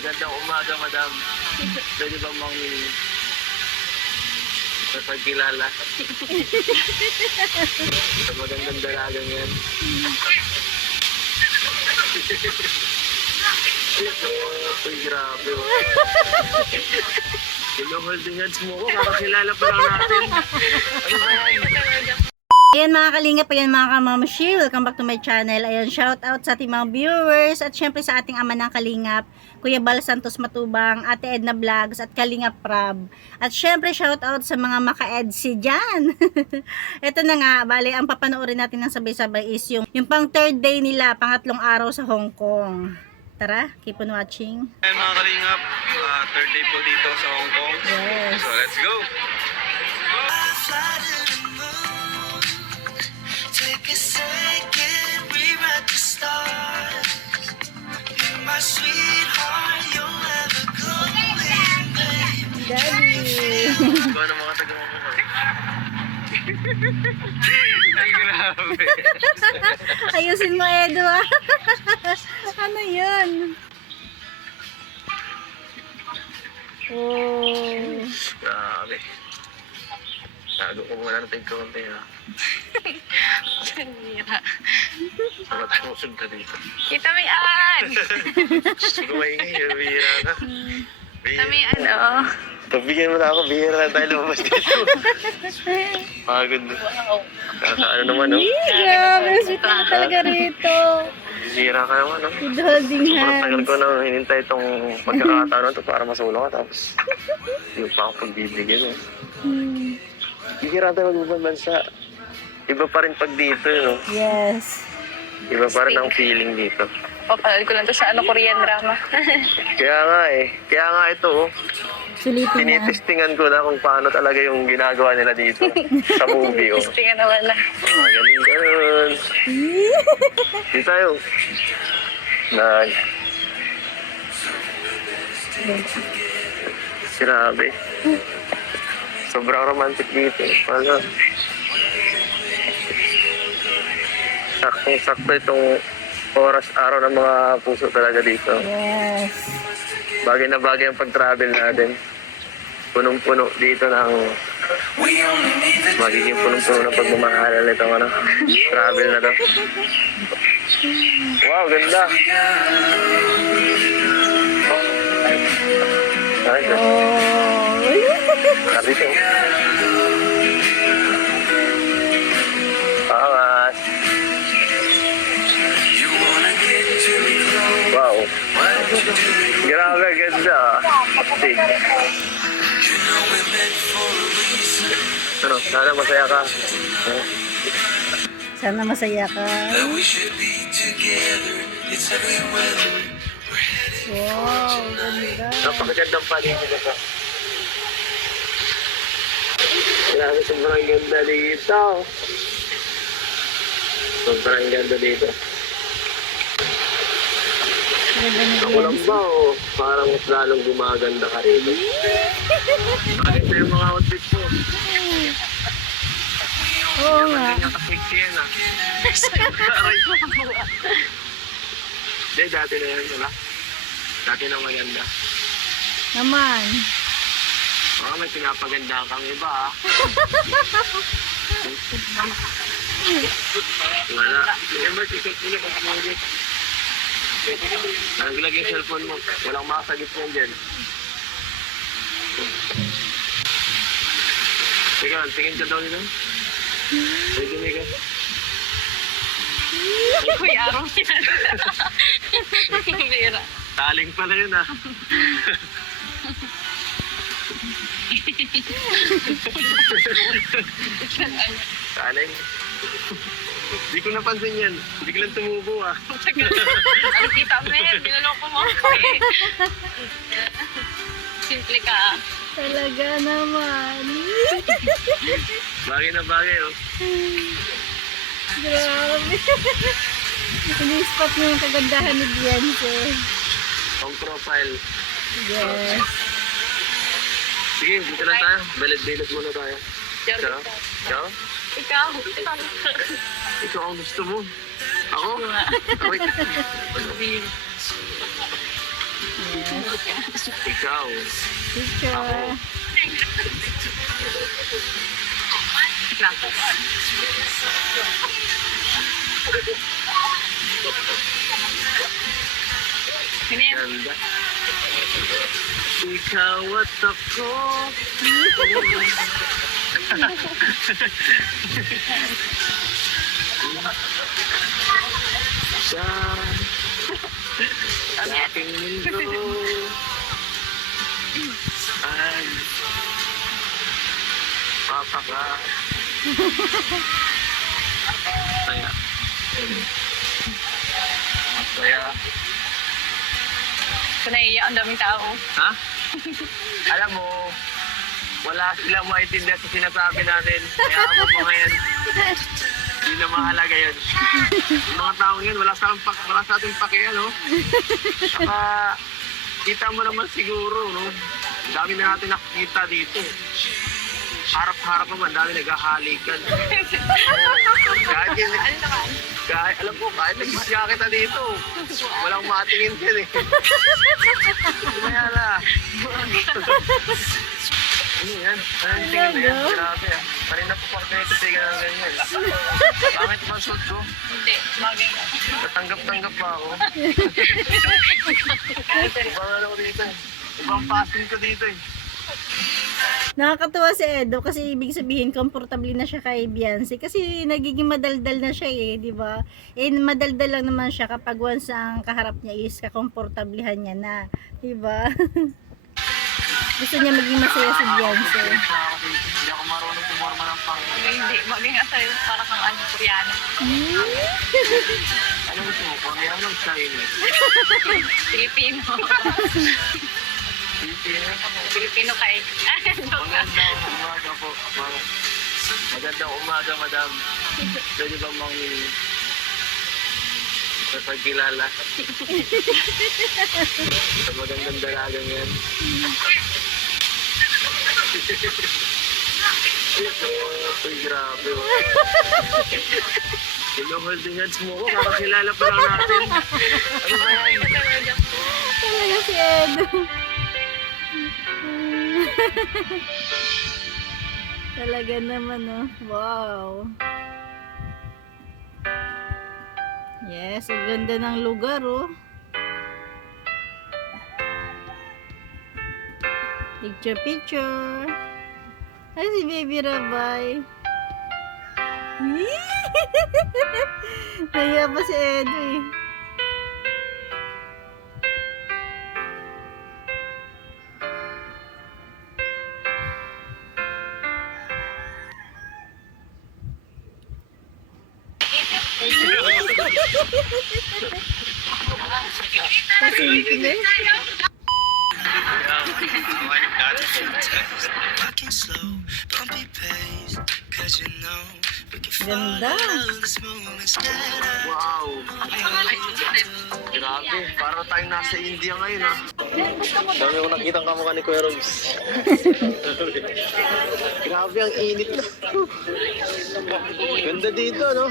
Magandang umaga, madam. Pwede ba pagkilala? Sa magandang dalagang yan. Uy, grabe. Holding hands mo ko, kakakilala pa lang natin. Ano ba yan? Ayan mga kalingap, ayan mga kamamashi, welcome back to my channel. Ayan, shout out sa ating mga viewers at syempre sa ating ama ng kalingap, Kuya Bal Santos Matubang, Ate Edna Vlogs at Kalingap Prab. At syempre shout out sa mga maka-EDC dyan. Ito na nga, bali ang papanoorin natin ng sabay-sabay is yung pang third day nila, pangatlong araw sa Hong Kong. Tara, keep on watching. Ayan mga kalingap, third day po dito sa Hong Kong. Yes. So let's go! Take a second, rewrite the stars. Be my sweetheart, you'll never go away, baby. Daddy. Ikaw na mga taga mo. Ay, grabe. Ayusin mo, Edo. Ano yun? Oh. Grabe. Tago ko muna natin konti ha. Kanira. Sabat musog ka dito. Kita may an! Sige maingay, bihira ka. Kita may ano. Pabigyan mo na ako, bihira na tayo lumabas dito. Pagod. Kakaano naman, no? Grabe, sweet na talaga rito. Bihira ka naman, no? With holding Sobrang tagal hands. ko nang hinintay itong pagkakataon to para masulong ka, tapos hindi pa ako pagbibigyan, eh. Bihira tayo mag-ibang bansa. Iba pa rin pag dito, no? Yes. Iba pa rin ang feeling dito. Papanood ko lang to sa Korean drama. Kaya nga eh. Kaya nga ito, oh. Sulitin na. Tinitestingan ko na kung paano talaga yung ginagawa nila dito sa movie, oh. Testingan na wala. Ganun. Dito tayo. Grabe. Sobrang romantic dito. Ano? Saktong-sakto itong oras, araw ng mga puso talaga dito. Yes. Bagay na bagay ang pag-travel natin. Punong-puno dito ng magiging punong-puno ng pagmamahalan nitong ano, travel na to. Wow, ganda! Ay, Oh. dito. Angas. Wow. Grabe, ganda. Astig. Ano, sana masaya ka. Sana masaya ka. Wow, ganda. Napakagandang paligid ito. Grabe, sobrang ganda dito. Sobrang ganda dito. Ganda ni Ako lang Jens. ba o parang mas lalong gumaganda ka rito? Bakit na yung mga outfit mo? Oo nga. Ganyan ka-sexy yan ah. Aray ko. Hindi, dati na yan, wala? Dati na maganda. Naman. Baka may pinapaganda kang iba ah. Wala. Remember, ticket nila kung kumagit. Naglag yung cellphone mo. Walang makasagit yan dyan. Teka, tingin ka daw nila. Tingin ka. Uy, araw yan. Bira. Taling pala yun ah. Taling. Hindi ko napansin yan. Hindi ko lang tumubo ah. Ano kita mo yan? Niloloko mo ako eh. Simple ka. Talaga naman. Bagay na bagay oh. Grabe. Ini-spot mo yung kagandahan ni Jens eh. Pang profile. Yes. Sige, dito lang tayo. Balad-balad muna tayo. Ikaw? Ikaw? Ikaw. Ikaw ang gusto mo. Ako? Wait. Yes. Ikaw. Picture. Naku. Ano yan? Ganda. Ikaw at ako. Siya. Sa aking mundo. Ay. Papaka. Saya. Saya. Ito naiiyak, ang daming tao. Ha? Alam mo, wala silang maintindihan sa sinasabi natin. Kaya mo mga yan, hindi na mahalaga yan. Yung mga taong yan, wala sa ating pakiyan, no? Saka, kita mo naman siguro, no? Ang dami na natin nakikita dito. Harap-harap naman, dami naghahalikan. Kahit yun, Ano naman? kahit, alam mo, kahit nagbisya kita dito, walang matingin din eh. Mayala. Ano yan? Anong tingin na yan? Grabe ah. Kanina po pang tinitigan ng ganyan. Bakit ba suot ko? Hindi, bagay ka. Natanggap-tanggap pa ako. Ibang ano ko dito eh. Ibang passing ko dito eh. Nakakatuwa si Edo kasi ibig sabihin komportable na siya kay Beyonce kasi nagiging madaldal na siya eh, di ba? Eh madaldal lang naman siya kapag once ang kaharap niya is kakomportablehan niya na, di ba? Gusto niya maging masaya si Beyonce. Hindi ako marunong pumorma ng pang... Hindi, bagay nga sa'yo. Para kang ano, Koreano. Ano gusto mo? Koreano o Chinese? Filipino. Filipino? Filipino ka eh. Magandang umaga po. Magandang umaga, madam. Pwede ba mang napagkilala? Sa magandang dalagang yan. Uy, grabe. Ino-holding hands mo ko, kakakilala pa lang natin. Ano ba yan? Talaga si Edo. Talaga naman oh. Wow. Yes, ang ganda ng lugar oh. Picture. Ay, si Baby Rabay. Naya pa si Edo eh. Pasimple. Walking slow, bumpy pace, 'cause you know we can Ganda. follow this moment instead of Wow. Grabe, parang tayong nasa India ngayon ah. Dami ko nakitang kamukha ni Kuya Robs. Grabe, ang init na. Ganda dito, no?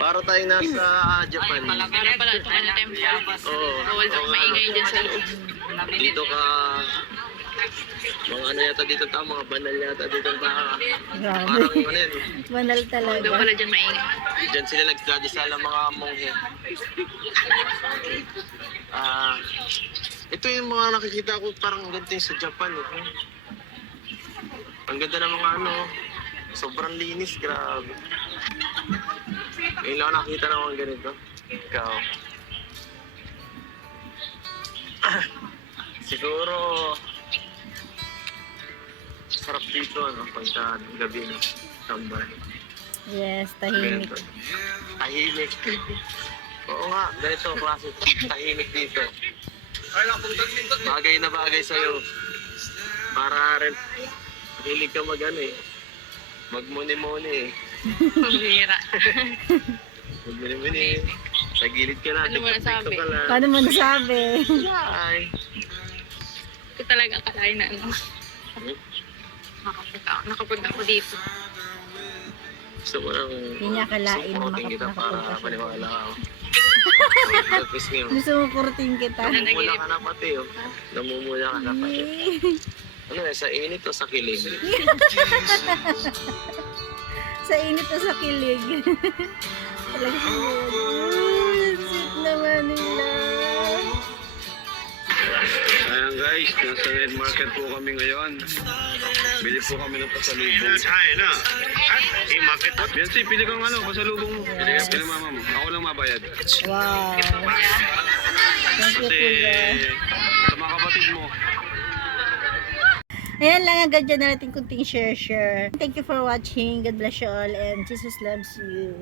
Para tayong nasa Japan. Meron pala itong ano, temple. Oo. Bawal kang maingay dyan sa loob. Dito ka... Mga ano yata dito tao, mga banal yata dito tao. Grabe. Parang ano yun. Banal Daw talaga. pala dyan maingay. Diyan sila nagdadasal ang mga monghe. Ito yung mga nakikita ko parang ganito yung sa Japan. Eh. Ang ganda ng mga ano. Sobrang linis, grabe. Ngayon lang ako nakita ng mga ganito. Ikaw. Siguro sarap dito ano pagka gabi na tambay. Yes, tahimik. Ganito. Tahimik. Oo nga, ganito klase tahimik dito. Bagay na bagay sa'yo. Para rin hilig ka mag ano eh. Magmuni-muni eh. Pambira. Magmuni-muni. Sa gilid ka lang. Ano mo nasabi? TikTok ka lang. Paano mo nasabi? Ay. Ito talaga akalain na ano. Nakapunta ako dito. Gusto mo nang Hindi niya akalain na supporting kita para nakapunta siya. paniwala ako. Tapos ngayon, Gusto mo kurting kita. namumula ka na pati oh. Namumula ka na pati. Ano eh, sa init o sa kilig? Sa init o sa kilig. Talaga sweet naman nila. Ayan guys, nasa Red Market po kami ngayon. Bili po kami ng pasalubong. Beyonce, pili kang ano, pasalubong mo. Pili mama mo. Ako lang mabayad. Wow. Thank you, Kasi Kuya. sa mga kapatid mo. Ayan lang, agad dyan na natin kunting share. Thank you for watching. God bless you all and Jesus loves you.